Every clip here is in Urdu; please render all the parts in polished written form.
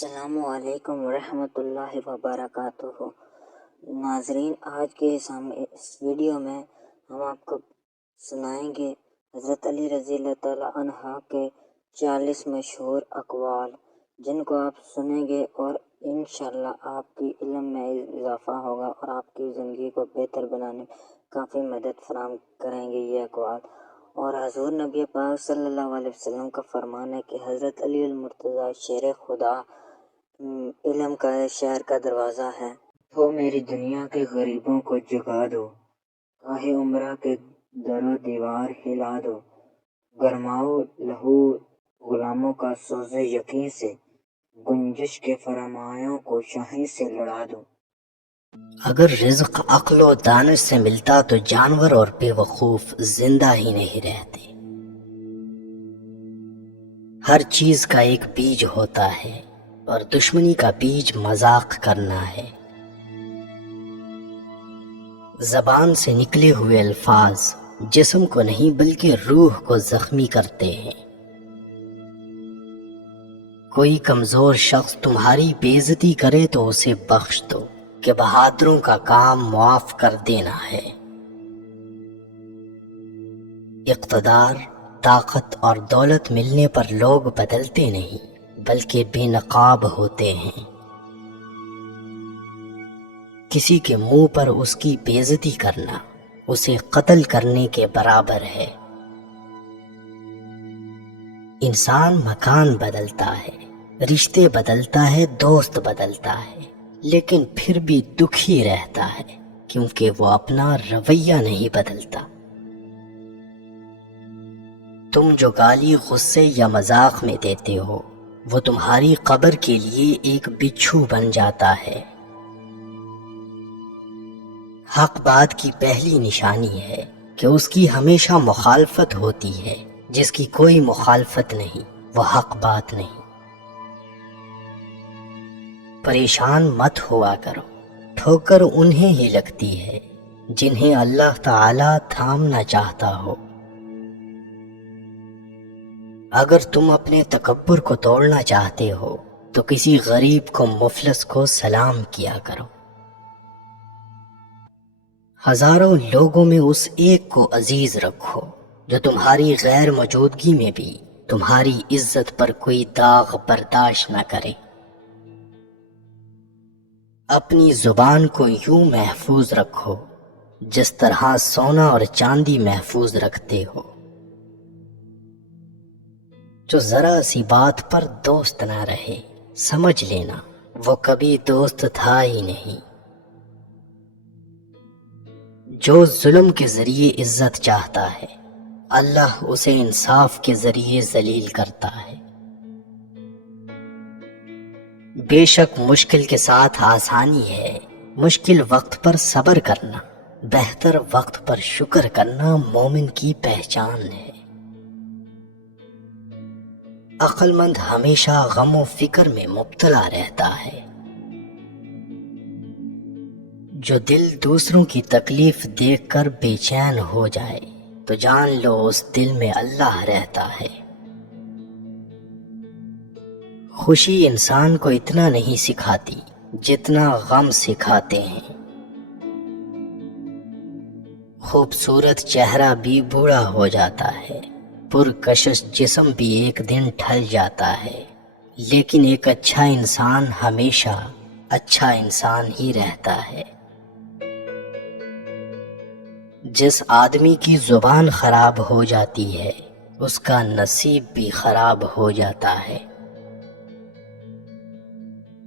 السلام علیکم ورحمۃ اللہ وبرکاتہ۔ ناظرین، آج کے اس ویڈیو میں ہم آپ کو سنائیں گے حضرت علی رضی اللہ تعالیٰ عنہ کے 40 مشہور اقوال، جن کو آپ سنیں گے اور انشاءاللہ آپ کی علم میں اضافہ ہوگا اور آپ کی زندگی کو بہتر بنانے میں کافی مدد فراہم کریں گے یہ اقوال۔ اور حضور نبی پاک صلی اللہ علیہ وسلم کا فرمان ہے کہ حضرت علی المرتضیٰ شیر خدا علم کا شہر کا دروازہ ہے۔ تو میری دنیا کے غریبوں کو جگا دو، کاہے عمرہ کے در و دیوار ہلا دو، گرماؤ لہو غلاموں کا سوز یقین سے، گنجش کے فرمایوں کو شاہیں سے لڑا دو۔ اگر رزق عقل و دانش سے ملتا تو جانور اور بے وقوف زندہ ہی نہیں رہتے۔ ہر چیز کا ایک بیج ہوتا ہے اور دشمنی کا بیج مذاق کرنا ہے۔ زبان سے نکلے ہوئے الفاظ جسم کو نہیں بلکہ روح کو زخمی کرتے ہیں۔ کوئی کمزور شخص تمہاری بے عزتی کرے تو اسے بخش دو کہ بہادروں کا کام معاف کر دینا ہے۔ اقتدار، طاقت اور دولت ملنے پر لوگ بدلتے نہیں بلکہ بے نقاب ہوتے ہیں۔ کسی کے منہ پر اس کی بے عزتی کرنا اسے قتل کرنے کے برابر ہے۔ انسان مکان بدلتا ہے، رشتے بدلتا ہے، دوست بدلتا ہے، لیکن پھر بھی دکھی رہتا ہے کیونکہ وہ اپنا رویہ نہیں بدلتا۔ تم جو گالی غصے یا مذاق میں دیتے ہو وہ تمہاری قبر کے لیے ایک بچھو بن جاتا ہے۔ حق بات کی پہلی نشانی ہے کہ اس کی ہمیشہ مخالفت ہوتی ہے، جس کی کوئی مخالفت نہیں وہ حق بات نہیں۔ پریشان مت ہوا کرو، ٹھوکر انہیں ہی لگتی ہے جنہیں اللہ تعالی تھامنا چاہتا ہو۔ اگر تم اپنے تکبر کو توڑنا چاہتے ہو تو کسی غریب کو مفلس کو سلام کیا کرو۔ ہزاروں لوگوں میں اس ایک کو عزیز رکھو جو تمہاری غیر موجودگی میں بھی تمہاری عزت پر کوئی داغ برداشت نہ کرے۔ اپنی زبان کو یوں محفوظ رکھو جس طرح سونا اور چاندی محفوظ رکھتے ہو۔ جو ذرا سی بات پر دوست نہ رہے سمجھ لینا وہ کبھی دوست تھا ہی نہیں۔ جو ظلم کے ذریعے عزت چاہتا ہے اللہ اسے انصاف کے ذریعے ذلیل کرتا ہے۔ بے شک مشکل کے ساتھ آسانی ہے، مشکل وقت پر صبر کرنا، بہتر وقت پر شکر کرنا مومن کی پہچان ہے۔ عقل مند ہمیشہ غم و فکر میں مبتلا رہتا ہے۔ جو دل دوسروں کی تکلیف دیکھ کر بے چین ہو جائے تو جان لو اس دل میں اللہ رہتا ہے۔ خوشی انسان کو اتنا نہیں سکھاتی جتنا غم سکھاتے ہیں۔ خوبصورت چہرہ بھی بوڑھا ہو جاتا ہے، پرکشش جسم بھی ایک دن ڈھل جاتا ہے، لیکن ایک اچھا انسان ہمیشہ اچھا انسان ہی رہتا ہے۔ جس آدمی کی زبان خراب ہو جاتی ہے اس کا نصیب بھی خراب ہو جاتا ہے۔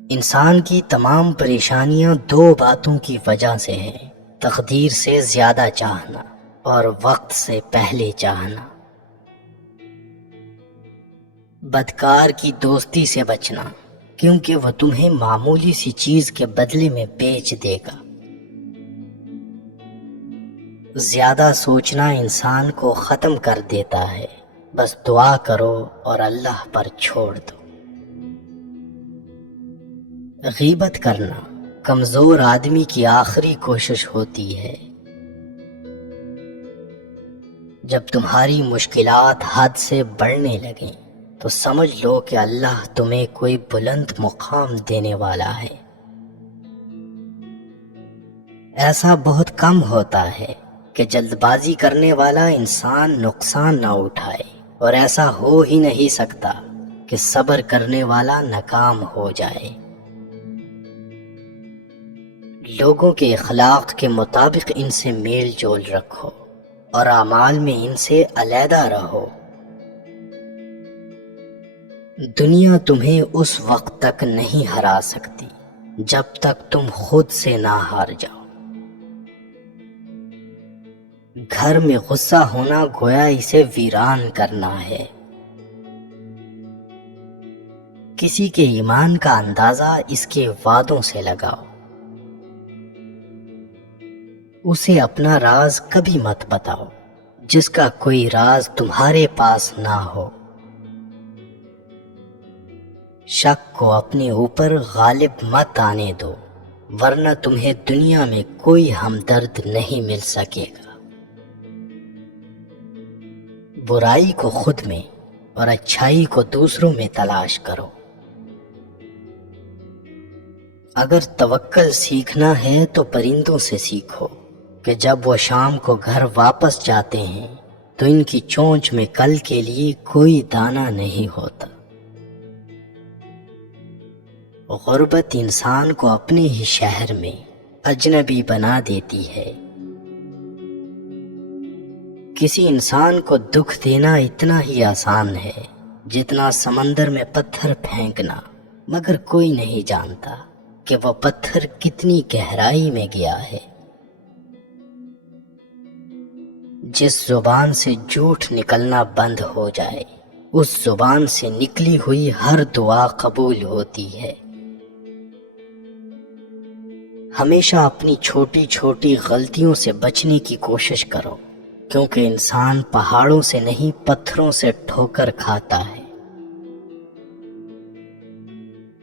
انسان کی تمام پریشانیاں دو باتوں کی وجہ سے ہیں: تقدیر سے زیادہ چاہنا اور وقت سے پہلے چاہنا۔ بدکار کی دوستی سے بچنا کیونکہ وہ تمہیں معمولی سی چیز کے بدلے میں بیچ دے گا۔ زیادہ سوچنا انسان کو ختم کر دیتا ہے، بس دعا کرو اور اللہ پر چھوڑ دو۔ غیبت کرنا کمزور آدمی کی آخری کوشش ہوتی ہے۔ جب تمہاری مشکلات حد سے بڑھنے لگیں تو سمجھ لو کہ اللہ تمہیں کوئی بلند مقام دینے والا ہے۔ ایسا بہت کم ہوتا ہے کہ جلد بازی کرنے والا انسان نقصان نہ اٹھائے، اور ایسا ہو ہی نہیں سکتا کہ صبر کرنے والا ناکام ہو جائے۔ لوگوں کے اخلاق کے مطابق ان سے میل جول رکھو اور اعمال میں ان سے علیحدہ رہو۔ دنیا تمہیں اس وقت تک نہیں ہرا سکتی جب تک تم خود سے نہ ہار جاؤ۔ گھر میں غصہ ہونا گویا اسے ویران کرنا ہے۔ کسی کے ایمان کا اندازہ اس کے وعدوں سے لگاؤ۔ اسے اپنا راز کبھی مت بتاؤ جس کا کوئی راز تمہارے پاس نہ ہو۔ شک کو اپنے اوپر غالب مت آنے دو، ورنہ تمہیں دنیا میں کوئی ہمدرد نہیں مل سکے گا۔ برائی کو خود میں اور اچھائی کو دوسروں میں تلاش کرو۔ اگر توکل سیکھنا ہے تو پرندوں سے سیکھو کہ جب وہ شام کو گھر واپس جاتے ہیں تو ان کی چونچ میں کل کے لیے کوئی دانہ نہیں ہوتا۔ غربت انسان کو اپنے ہی شہر میں اجنبی بنا دیتی ہے۔ کسی انسان کو دکھ دینا اتنا ہی آسان ہے جتنا سمندر میں پتھر پھینکنا، مگر کوئی نہیں جانتا کہ وہ پتھر کتنی گہرائی میں گیا ہے۔ جس زبان سے جھوٹ نکلنا بند ہو جائے، اس زبان سے نکلی ہوئی ہر دعا قبول ہوتی ہے۔ ہمیشہ اپنی چھوٹی چھوٹی غلطیوں سے بچنے کی کوشش کرو، کیونکہ انسان پہاڑوں سے نہیں پتھروں سے ٹھوکر کھاتا ہے۔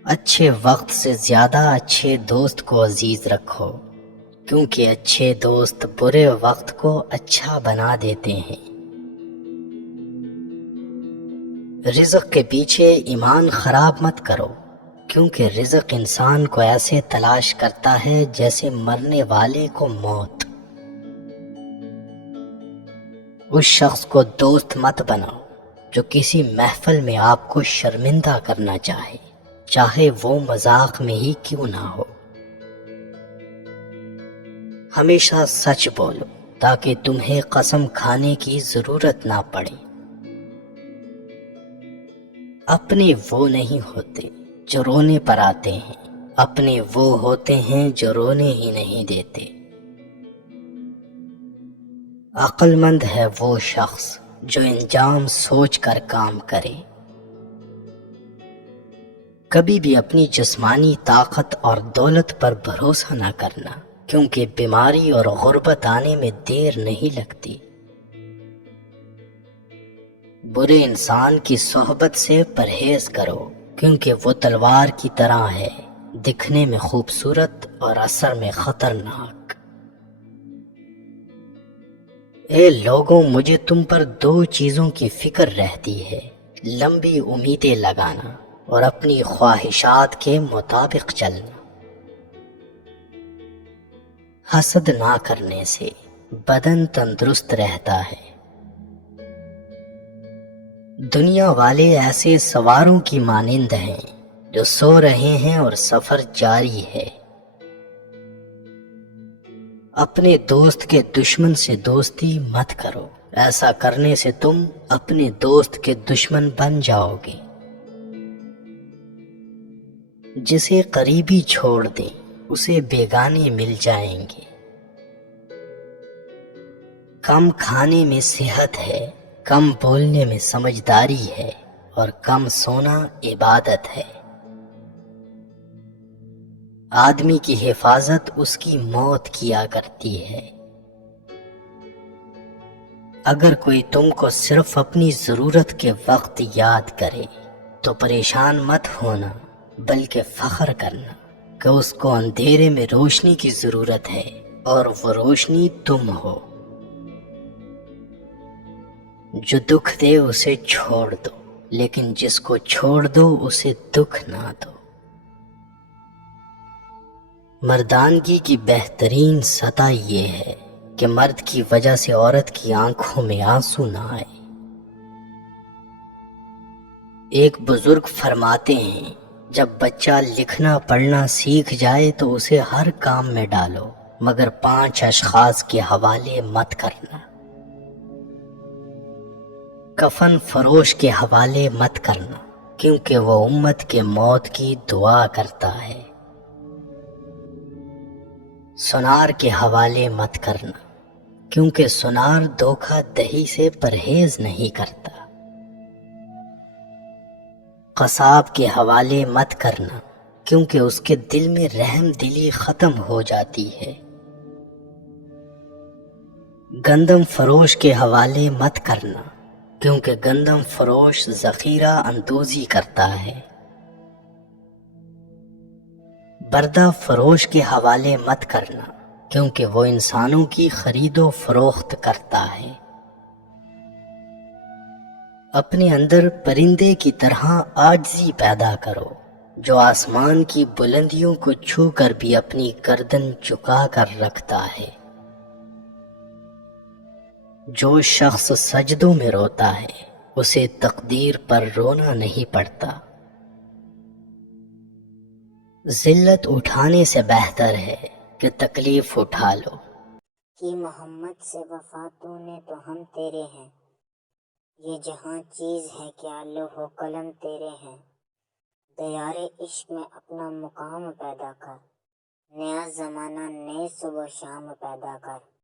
اچھے وقت سے زیادہ اچھے دوست کو عزیز رکھو، کیونکہ اچھے دوست برے وقت کو اچھا بنا دیتے ہیں۔ رزق کے پیچھے ایمان خراب مت کرو، کیونکہ رزق انسان کو ایسے تلاش کرتا ہے جیسے مرنے والے کو موت۔ اس شخص کو دوست مت بناؤ جو کسی محفل میں آپ کو شرمندہ کرنا چاہے وہ مذاق میں ہی کیوں نہ ہو۔ ہمیشہ سچ بولو تاکہ تمہیں قسم کھانے کی ضرورت نہ پڑے۔ اپنے وہ نہیں ہوتے جو رونے پر آتے ہیں، اپنے وہ ہوتے ہیں جو رونے ہی نہیں دیتے۔ عقل مند ہے وہ شخص جو انجام سوچ کر کام کرے۔ کبھی بھی اپنی جسمانی طاقت اور دولت پر بھروسہ نہ کرنا، کیونکہ بیماری اور غربت آنے میں دیر نہیں لگتی۔ برے انسان کی صحبت سے پرہیز کرو، کیونکہ وہ تلوار کی طرح ہے، دکھنے میں خوبصورت اور اثر میں خطرناک۔ اے لوگوں، مجھے تم پر دو چیزوں کی فکر رہتی ہے، لمبی امیدیں لگانا اور اپنی خواہشات کے مطابق چلنا۔ حسد نہ کرنے سے بدن تندرست رہتا ہے۔ دنیا والے ایسے سواروں کی مانند ہیں جو سو رہے ہیں اور سفر جاری ہے۔ اپنے دوست کے دشمن سے دوستی مت کرو، ایسا کرنے سے تم اپنے دوست کے دشمن بن جاؤ گے۔ جسے قریبی چھوڑ دیں اسے بیگانے مل جائیں گے۔ کم کھانے میں صحت ہے، کم بولنے میں سمجھداری ہے، اور کم سونا عبادت ہے۔ آدمی کی حفاظت اس کی موت کیا کرتی ہے۔ اگر کوئی تم کو صرف اپنی ضرورت کے وقت یاد کرے تو پریشان مت ہونا، بلکہ فخر کرنا کہ اس کو اندھیرے میں روشنی کی ضرورت ہے اور وہ روشنی تم ہو۔ جو دکھ دے اسے چھوڑ دو، لیکن جس کو چھوڑ دو اسے دکھ نہ دو۔ مردانگی کی بہترین سطح یہ ہے کہ مرد کی وجہ سے عورت کی آنکھوں میں آنسو نہ آئے۔ ایک بزرگ فرماتے ہیں، جب بچہ لکھنا پڑھنا سیکھ جائے تو اسے ہر کام میں ڈالو، مگر 5 اشخاص کے حوالے مت کرنا۔ کفن فروش کے حوالے مت کرنا، کیونکہ وہ امت کے موت کی دعا کرتا ہے۔ سنار کے حوالے مت کرنا، کیونکہ سنار دھوکہ دہی سے پرہیز نہیں کرتا۔ قصاب کے حوالے مت کرنا، کیونکہ اس کے دل میں رحم دلی ختم ہو جاتی ہے۔ گندم فروش کے حوالے مت کرنا، کیونکہ گندم فروش ذخیرہ اندوزی کرتا ہے۔ بردہ فروش کے حوالے مت کرنا، کیونکہ وہ انسانوں کی خرید و فروخت کرتا ہے۔ اپنے اندر پرندے کی طرح عاجزی پیدا کرو، جو آسمان کی بلندیوں کو چھو کر بھی اپنی گردن جھکا کر رکھتا ہے۔ جو شخص سجدوں میں روتا ہے اسے تقدیر پر رونا نہیں پڑتا۔ ذلت اٹھانے سے بہتر ہے کہ تکلیف اٹھا لو۔ کہ محمد سے وفا تو نے تو ہم تیرے ہیں، یہ جہاں چیز ہے کیا لوح و قلم تیرے ہیں۔ دیار عشق میں اپنا مقام پیدا کر، نیا زمانہ نئے صبح و شام پیدا کر۔